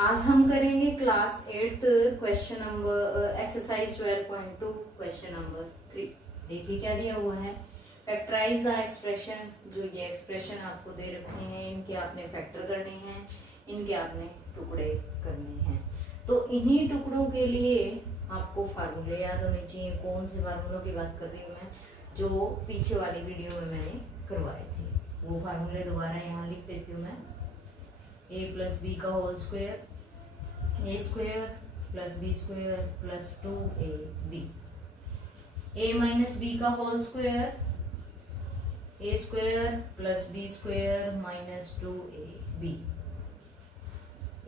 आज हम करेंगे class 8 question number exercise 12.2 question number 3। देखिए क्या दिया हुआ है, फैक्टराइज द एक्सप्रेशन। जो ये एक्सप्रेशन आपको दे रखे हैं इनके आपने फैक्टर करने हैं, इनके आपने टुकड़े करने हैं। तो इन्हीं टुकड़ों के लिए आपको फार्मूले याद होने चाहिए। कौन से फार्मूलों की बात कर रही हूँ मैं, जो पीछे वाली वीडियो में मैंने करवाए थे वो फार्मूले दोबारा यहाँ लिख देती हूँ मैं। a प्लस बी का whole square, A square plus B square plus 2ab, a minus B का whole square, A square plus B square minus 2ab,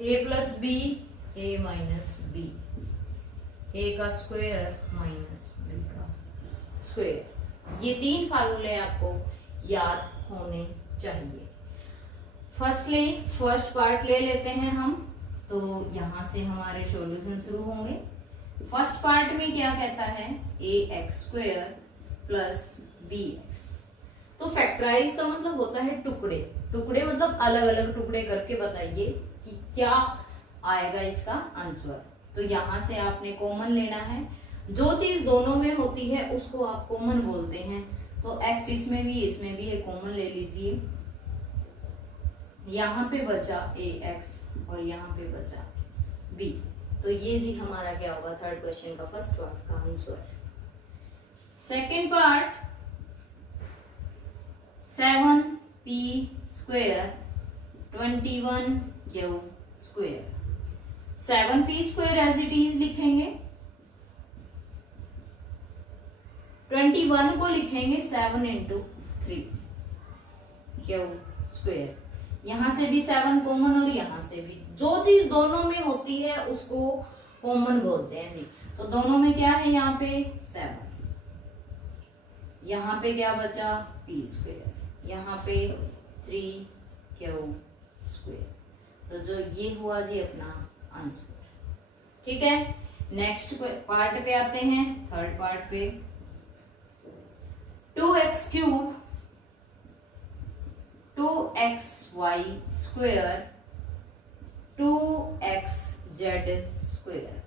a plus B, a minus B, a का square minus B का square. ये तीन फार्मूले आपको याद होने चाहिए। फर्स्ट पार्ट ले लेते हैं हम, तो यहां से हमारे सॉल्यूशन शुरू होंगे। फर्स्ट पार्ट में क्या कहता है, ax स्क्वायर प्लस bx। तो फैक्टराइज का मतलब होता है टुकड़े। टुकड़े मतलब अलग अलग टुकड़े करके बताइए कि क्या आएगा इसका आंसर। तो यहां से आपने कॉमन लेना है। जो चीज दोनों में होती है उसको आप कॉमन बोलते हैं। तो x इसमें भी है, कॉमन ले लीजिए। यहाँ पे बचा ax और यहाँ पे बचा b। तो ये जी हमारा क्या होगा, थर्ड क्वेश्चन का फर्स्ट पार्ट का answer. Second part 7p square 21q square. 7p square as it is लिखेंगे, 21 को लिखेंगे 7 इंटू 3 क्यू स्क्वायर। यहां से भी 7 कॉमन और यहां से भी। जो चीज दोनों में होती है उसको कॉमन बोलते हैं जी। तो दोनों में क्या है, यहाँ पे 7, यहाँ पे क्या बचा p स्क्वायर, यहाँ पे 3q स्क्वायर। तो जो ये हुआ जी अपना आंसर। ठीक है, नेक्स्ट पार्ट पे आते हैं, थर्ड पार्ट पे। 2x cube 2xy square 2xz square.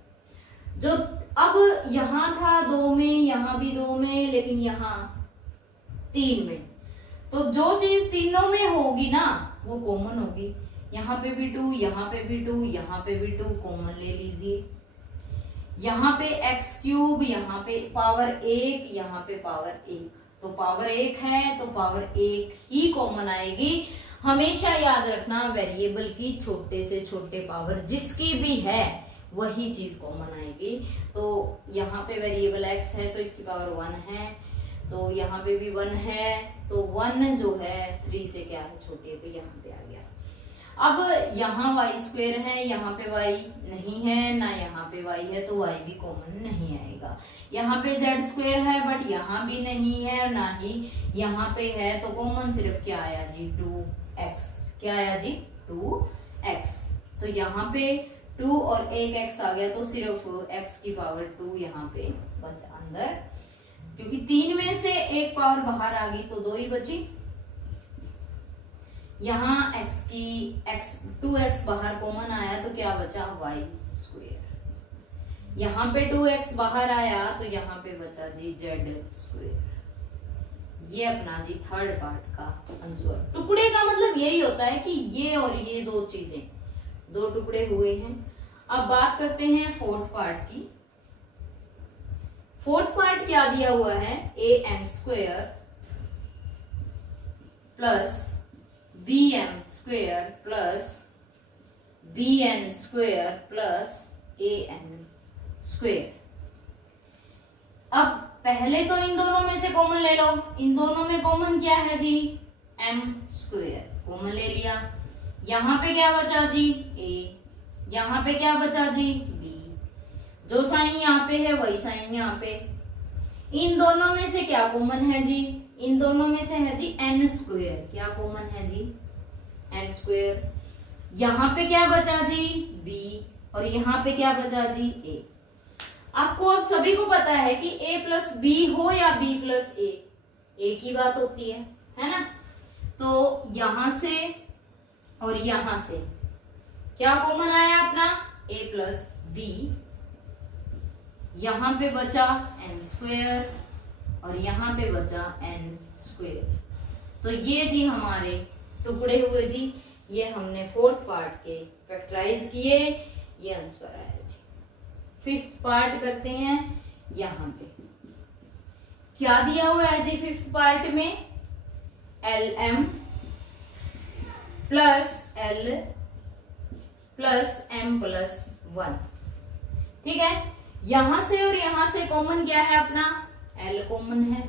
जो अब यहां था 2 में, यहां भी 2 में, लेकिन यहां 3 में। तो जो चीज तीनों में होगी ना वो कॉमन होगी। यहाँ पे भी 2, यहाँ पे भी 2, यहाँ पे भी 2, कॉमन ले लीजिए। यहाँ पे x क्यूब, यहाँ पे पावर 1, यहाँ पे पावर 1। तो पावर 1 है तो पावर 1 ही कॉमन आएगी। हमेशा याद रखना, वेरिएबल की छोटे से छोटे पावर जिसकी भी है वही चीज कॉमन आएगी। तो यहाँ पे वेरिएबल x है तो इसकी पावर 1 है, तो यहाँ पे भी 1 है, तो 1 जो है 3 से क्या है, छोटी है, तो यहाँ पे आ गया। अब यहाँ y स्क्वायर है, यहाँ पे y नहीं है ना, यहाँ पे y है तो y भी कॉमन नहीं आएगा। यहाँ पे z स्क्वायर है बट यहाँ भी नहीं है ना ही यहाँ पे है, तो कॉमन सिर्फ क्या आया जी, 2x। क्या आया जी, 2x। तो यहाँ पे 2 और एक x आ गया, तो सिर्फ x की पावर 2 यहाँ पे बचा अंदर, क्योंकि 3 में से एक पावर बाहर आ गई तो 2 ही बची। यहाँ x 2x बाहर कॉमन आया तो क्या बचा, y स्क्वायर। यहाँ पे 2x बाहर आया तो यहाँ पे बचा जी z स्क्वायर। ये अपना जी थर्ड पार्ट का आंसर। टुकड़े का मतलब यही होता है कि ये और ये दो चीजें, दो टुकड़े हुए हैं। अब बात करते हैं फोर्थ पार्ट की। फोर्थ पार्ट क्या दिया हुआ है, am square plus bm square plus bn square plus an square. अब पहले तो इन दोनों में से कॉमन ले लो। इन दोनों में कॉमन क्या है जी, m स्क्वायर, कॉमन ले लिया। यहाँ पे क्या बचा जी, a, यहाँ पे क्या बचा जी, b। जो साइन यहाँ पे है वही साइन यहाँ पे। इन दोनों में से क्या कॉमन है जी, इन दोनों में से है जी n स्क्वायर। क्या कॉमन है जी, n स्क्वायर। यहाँ पे क्या बचा जी, b, और यहाँ पे क्या बचा जी, a। आपको अब सभी को पता है कि a प्लस बी हो या b प्लस a, एक ही बात होती है ना। तो यहां से और यहां से क्या कॉमन आया अपना a प्लस बी, यहां पे बचा n स्क्वायर और यहां पे बचा n स्क्वायर। तो ये जी हमारे टुकड़े हुए जी, ये हमने फोर्थ पार्ट के फैक्टराइज किए, ये आंसर आया जी। फिफ्थ पार्ट करते हैं। यहां पे क्या दिया हुआ है जी फिफ्थ पार्ट में, LM plus L plus M plus 1। ठीक है, यहां से और यहां से कॉमन क्या है अपना, L कॉमन है।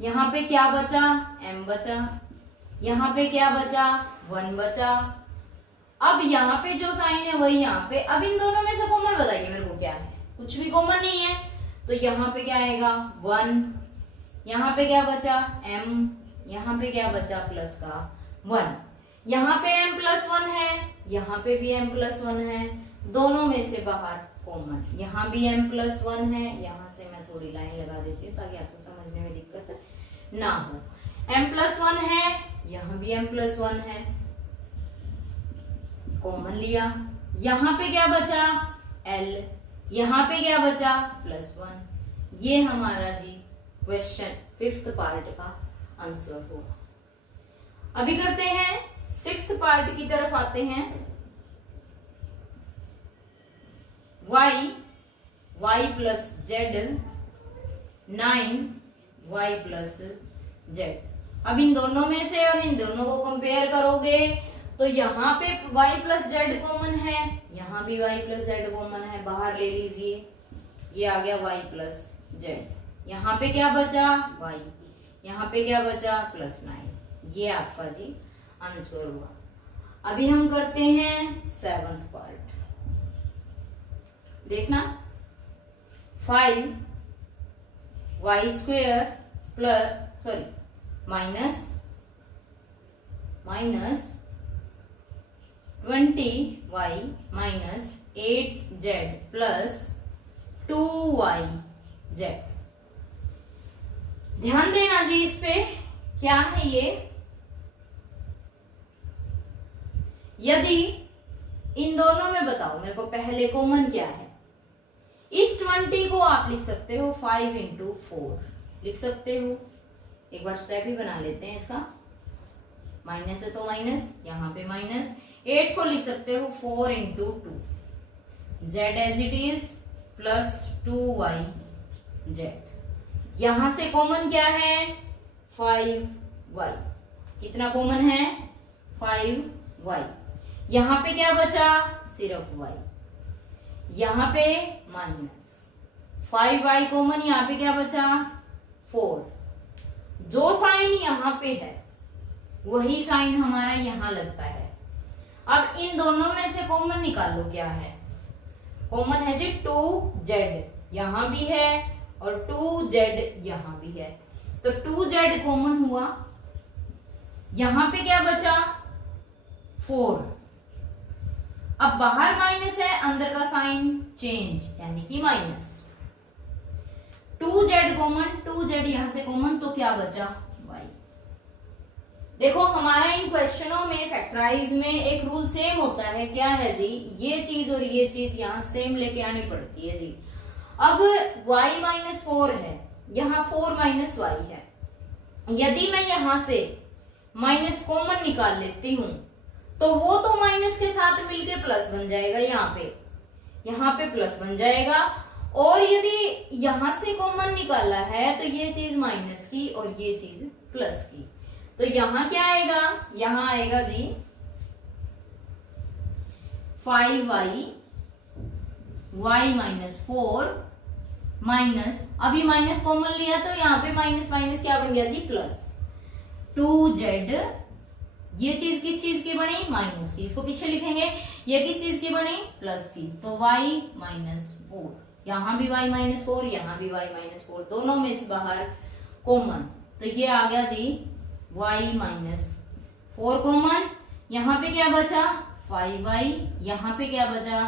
यहां पे क्या बचा, M बचा। यहां पे क्या बचा, 1 बचा। अब यहाँ पे जो साइन है वही यहाँ पे। अब इन दोनों में से कॉमन बताइए मेरे को क्या है, कुछ भी कॉमन नहीं है। तो यहाँ पे क्या आएगा 1, यहाँ पे क्या बचा m, यहाँ पे क्या बचा प्लस का 1, यहाँ पे m प्लस 1 है, यहाँ पे भी m प्लस 1 है, दोनों में से बाहर कॉमन। यहाँ भी m प्लस 1 है, यहाँ से मैं थोड़ी लाइन लगा देती हूँ ताकि आपको समझने में दिक्कत ना हो। m प्लस 1 है, यहाँ भी m प्लस 1 है, कॉमन लिया। यहाँ पे क्या बचा l, यहाँ पे क्या बचा प्लस 1। ये हमारा जी क्वेश्चन फिफ्थ पार्ट का आंसर होगा। अभी करते हैं सिक्स्थ पार्ट की तरफ आते हैं। y plus Z 9y plus Z. अब इन दोनों में से और इन दोनों को कंपेयर करोगे तो यहाँ पे y प्लस जेड कॉमन है, यहाँ भी y प्लस जेड कॉमन है, बाहर ले लीजिए, ये आ गया y प्लस जेड। यहाँ पे क्या बचा y, यहाँ पे क्या बचा प्लस 9। ये आपका जी आंसर हुआ। अभी हम करते हैं सेवंथ पार्ट। देखना 5y square plus minus 20y minus 8z plus 2yz। ध्यान देना जी इस पे, क्या है ये, यदि इन दोनों में बताओ मेरे को पहले कॉमन क्या है। इस 20 को आप लिख सकते हो 5 इंटू 4 लिख सकते हो। एक बार स्टेप ही बना लेते हैं इसका, माइनस है तो माइनस, यहाँ पे माइनस। 8 को लिख सकते हो 4 into 2, Z as it is plus 2yz। यहां से कॉमन क्या है 5y, कितना कॉमन है 5y। यहां पे क्या बचा सिर्फ y, यहां पे माइनस 5y कॉमन, यहां पे क्या बचा 4। जो साइन यहां पे है वही साइन हमारा यहां लगता है। अब इन दोनों में से कॉमन निकालो, क्या है कॉमन है जी 2z, यहां भी है और 2z यहां भी है, तो 2z कॉमन हुआ। यहां पे क्या बचा 4। अब बाहर माइनस है, अंदर का साइन चेंज यानी कि माइनस। 2z कॉमन, 2z यहां से कॉमन, तो क्या बचा y। देखो हमारा इन क्वेश्चनों में फैक्टराइज में एक रूल सेम होता है, क्या है जी, ये चीज और ये चीज यहां सेम लेके आनी पड़ती है जी। अब y माइनस 4 है, यहाँ 4 माइनस y है। यदि मैं यहां से माइनस कॉमन निकाल लेती हूं तो वो तो माइनस के साथ मिलके प्लस बन जाएगा, यहाँ पे प्लस बन जाएगा। और यदि यहां से कॉमन निकाला है तो ये चीज माइनस की और ये चीज प्लस की, तो यहां क्या आएगा, यहां आएगा जी 5y, y माइनस 4 माइनस, अभी माइनस कॉमन लिया तो यहाँ पे माइनस माइनस क्या बन गया जी प्लस 2z। ये चीज किस चीज की बनी माइनस की, इसको पीछे लिखेंगे। ये किस चीज की बनी प्लस की, तो y माइनस 4, यहाँ भी y माइनस 4, यहाँ भी y माइनस 4, दोनों में से बाहर कॉमन, तो ये आ गया जी y माइनस 4 कॉमन। यहाँ पे क्या बचा 5y, यहाँ पे क्या बचा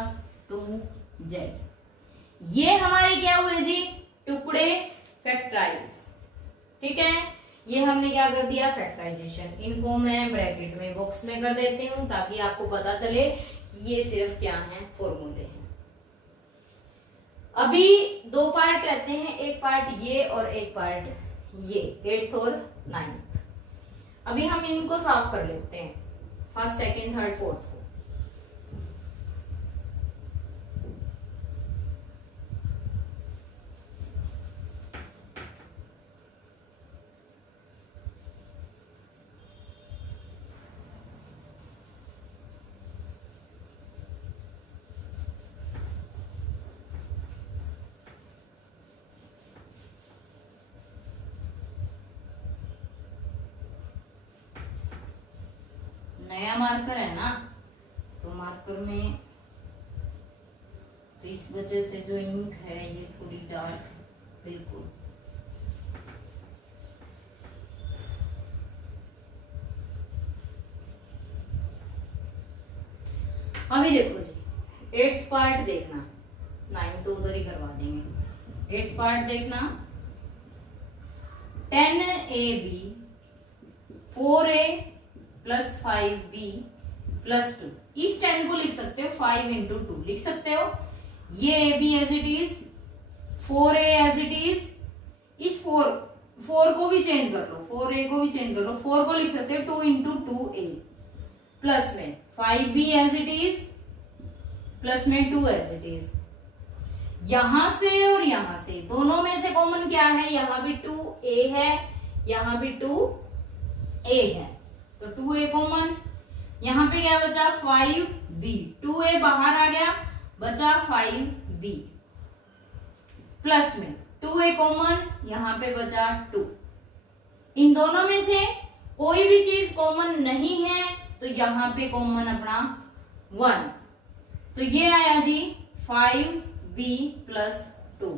2z। ये हमारे क्या हुए जी टुकड़े फैक्टराइज। ठीक है, ये हमने क्या कर दिया फैक्टराइजेशन। इनको मैं ब्रैकेट में बॉक्स में कर देती हूँ ताकि आपको पता चले ये सिर्फ क्या है, फॉर्मूले हैं। अभी दो पार्ट रहते हैं, एक पार्ट ये और एक पार्ट ये, 8th और 9th। अभी हम इनको साफ कर लेते हैं, फर्स्ट, सेकंड, थर्ड, फोर्थ को। नया मार्कर है ना, तो मार्कर में तो इस वजह से जो इंक है ये थोड़ी डार्क है, बिल्कुल। अभी देखो जी, 8th पार्ट देखना, 9th तो उधर ही करवा देंगे। 8th पार्ट देखना, 10AB 4A plus 5B plus 2। इस 10 को लिख सकते हो 5 इंटू 2 लिख सकते हो। ये AB as it is, 4A as it is, इस 4 को भी चेंज कर लो, 4A को भी चेंज कर लो, 4 को लिख सकते हो 2 इंटू 2A प्लस में 5B as it is plus में 2 एज इट इज। यहां से और यहां से दोनों में से कॉमन क्या है, यहां भी 2A है, यहां भी 2A है, तो 2A कॉमन। यहां पे क्या बचा, 5B, 2A बाहर आ गया, बचा 5B प्लस में 2A कॉमन, यहां पे बचा 2। इन दोनों में से कोई भी चीज कॉमन नहीं है, तो यहां पे कॉमन अपना 1, तो ये आया जी 5B प्लस 2।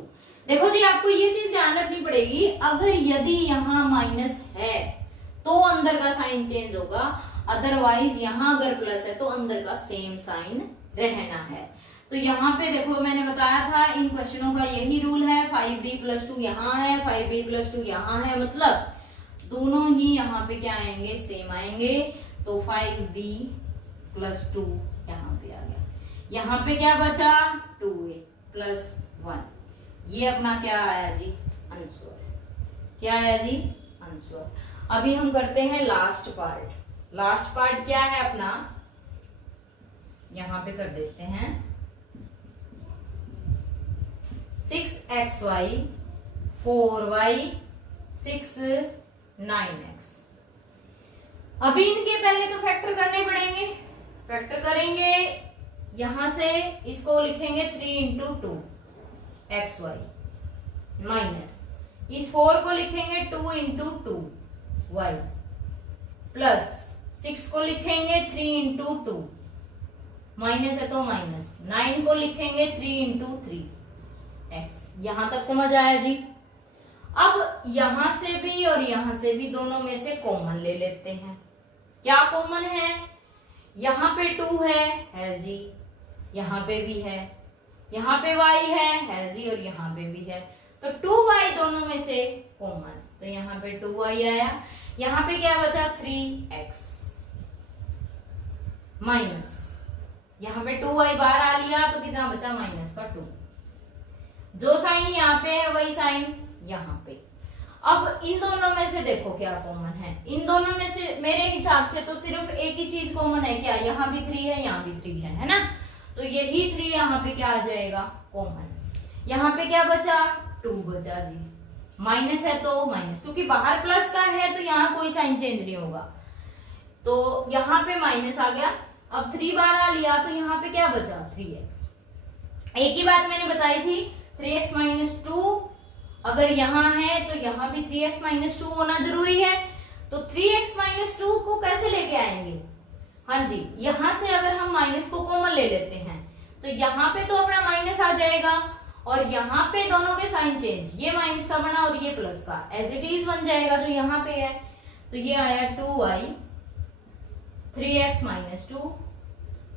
देखो जी, आपको ये चीज ध्यान रखनी पड़ेगी, अगर यदि यहां माइनस है तो अंदर का साइन चेंज होगा, अदरवाइज यहां अगर प्लस है तो अंदर का सेम साइन रहना है। तो यहाँ पे देखो, मैंने बताया था इन क्वेश्चनों का यही रूल है, 5B प्लस 2 यहाँ है, 5B प्लस 2 यहाँ है, मतलब दोनों ही यहाँ पे क्या आएंगे, सेम आएंगे। तो 5B प्लस 2 यहाँ पे आ गया, यहाँ पे क्या बचा, 2A प्लस 1। ये अपना क्या आया जी, आंसर। क्या आया जी, आंसर। अभी हम करते हैं लास्ट पार्ट। लास्ट पार्ट क्या है अपना, यहां पे कर देते हैं 6xy 4y 6 9x। अभी इनके पहले तो फैक्टर करने पड़ेंगे, फैक्टर करेंगे, यहां से इसको लिखेंगे 3 इंटू 2 xy माइनस इस 4 को लिखेंगे 2 इंटू 2 y प्लस 6 को लिखेंगे 3 इंटू 2, माइनस है तो माइनस, 9 को लिखेंगे 3 इंटू 3 x। यहां तक समझ आया जी। अब यहां से भी और यहां से भी दोनों में से कॉमन ले लेते हैं। क्या कॉमन है, यहां पे 2 है जी, यहां पे भी है, यहां पे y है जी, और यहां पे भी है, तो 2y दोनों में से कॉमन, तो यहां पे 2y आया। यहां पे क्या बचा, 3x माइनस, यहां पे 2y बाहर आ लिया तो कितना बचा, माइनस का 2। जो साइन यहाँ पे है वही साइन यहाँ पे। अब इन दोनों में से देखो क्या कॉमन है, इन दोनों में से मेरे हिसाब से तो सिर्फ एक ही चीज कॉमन है, क्या, यहाँ भी 3 है, यहाँ भी 3 है ना, तो यही 3 यहाँ पे क्या आ जाएगा, कॉमन। यहाँ पे क्या बचा, 2 बचा जी, माइनस है तो माइनस, क्योंकि बाहर प्लस का है तो यहाँ कोई साइन चेंज नहीं होगा, तो यहाँ पे माइनस आ गया। अब 3 बार आ लिया तो यहाँ पे क्या बचा, 3x। एक ही बात मैंने बताई थी, 3x माइनस 2 अगर यहाँ है तो यहाँ भी 3x माइनस 2 होना जरूरी है। तो 3x माइनस 2 को कैसे लेके आएंगे, हाँ जी, यहां से अगर हम माइनस को कॉमन ले लेते हैं तो यहाँ पे तो अपना माइनस आ जाएगा, और यहाँ पे दोनों के साइन चेंज, ये माइनस का बना और ये प्लस का, एज इट इज बन जाएगा जो यहाँ पे है। तो ये आया 2y 3x माइनस 2,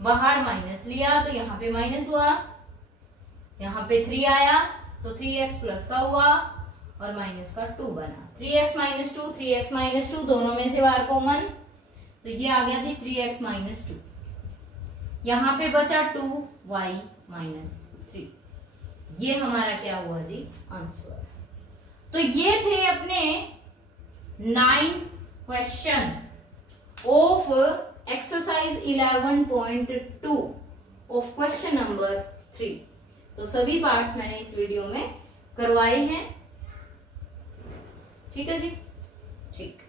बाहर माइनस लिया तो यहाँ पे माइनस हुआ, यहाँ पे 3 आया तो 3x प्लस का हुआ और माइनस का 2 बना। 3x माइनस 2, 3x माइनस 2 दोनों में से बाहर कॉमन, तो ये आ गया जी 3x माइनस 2। यहां पे बचा 2y माइनस 3। ये हमारा क्या हुआ जी, आंसर। तो ये थे अपने 9 question of exercise 11.2 of question number 3। तो सभी पार्ट्स मैंने इस वीडियो में करवाए हैं। ठीक है जी, ठीक।